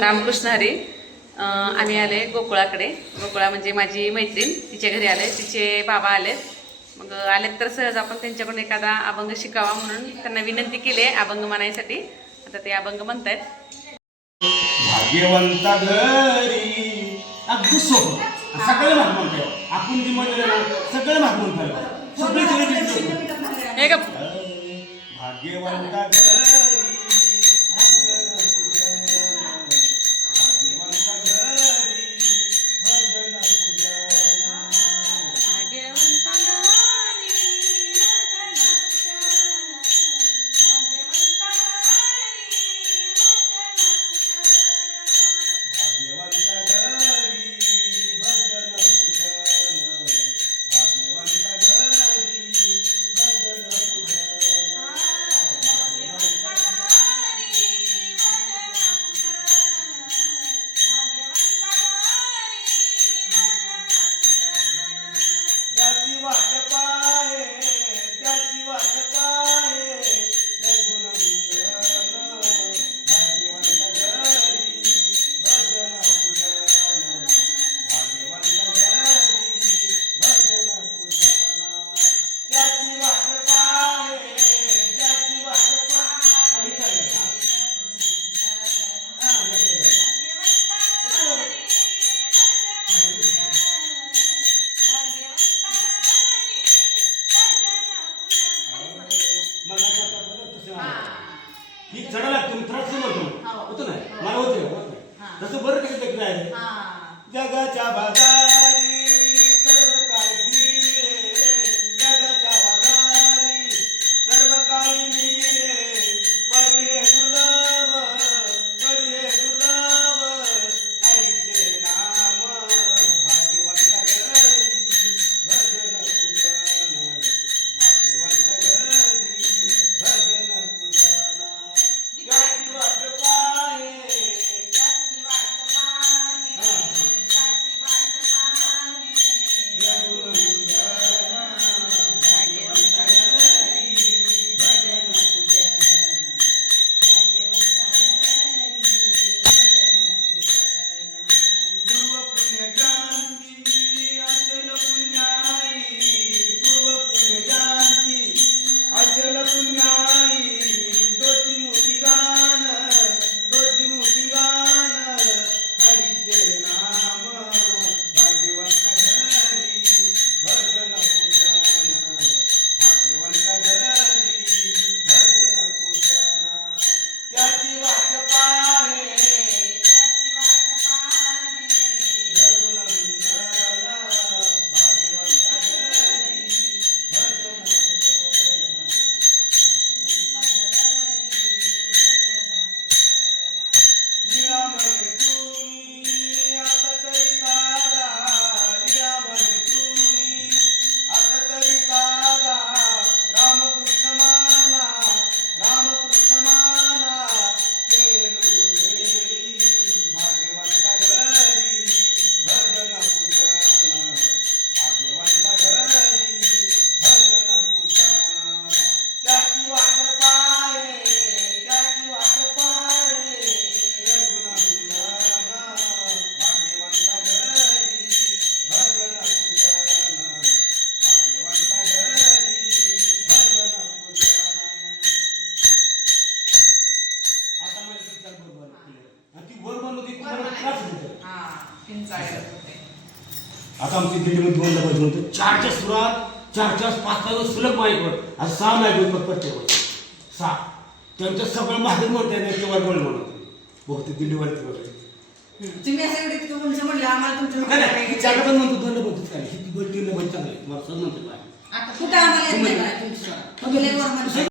रामकृष्ण हरी. आम्ही आले गोकुळाकडे. गोकुळा म्हणजे माझी मैत्रीण, तिच्या घरी आले. तिचे बाबा आले. मग आलेत तर सहज आपण त्यांच्याकडून एखादा अभंग शिकावा म्हणून त्यांना विनंती केली आहे अभंग म्हणायसाठी. आता ते अभंग म्हणतायत. भाग्यवंता घरी अगदी सोपं सगळे भाग म्हणतो आपण जी म्हणले ना सगळे भाग म्हणतो सगळे भाग्यवंता घरी ही चढा लागतो त्रास होतो नाही मला होते तसं बरं कसं आहे जगाच्या बाजारी सर्व काही मिळे जगाच्या बाजारी सर्व काही मिळे परी हे दुर्लभ हरीचे नाम भाग्यवंता घरी भजन पूजन भाग्यवंता घरी भजन पूजन त्याची वाट पाहे आता आमची दिल्लीमध्ये 2 डबल होते 4च्या सुरात 4 5 सुलभ माईकवर आज 6 माईकवर प्रत्येक 6 त्यांचं सगळं महादेव म्हणते नाही किंवा गोळ म्हणते बहुतेक दिल्लीवाले तुम्ही असं एवढे तुमचं म्हणलं आम्हाला तुमचं नाही 4 पण म्हणतो 2 बोलतोच काय ही गोष्ट 3 बोलत चांगली मला समजून म्हणते आता कुठं आम्हाला येत नाही तुमचं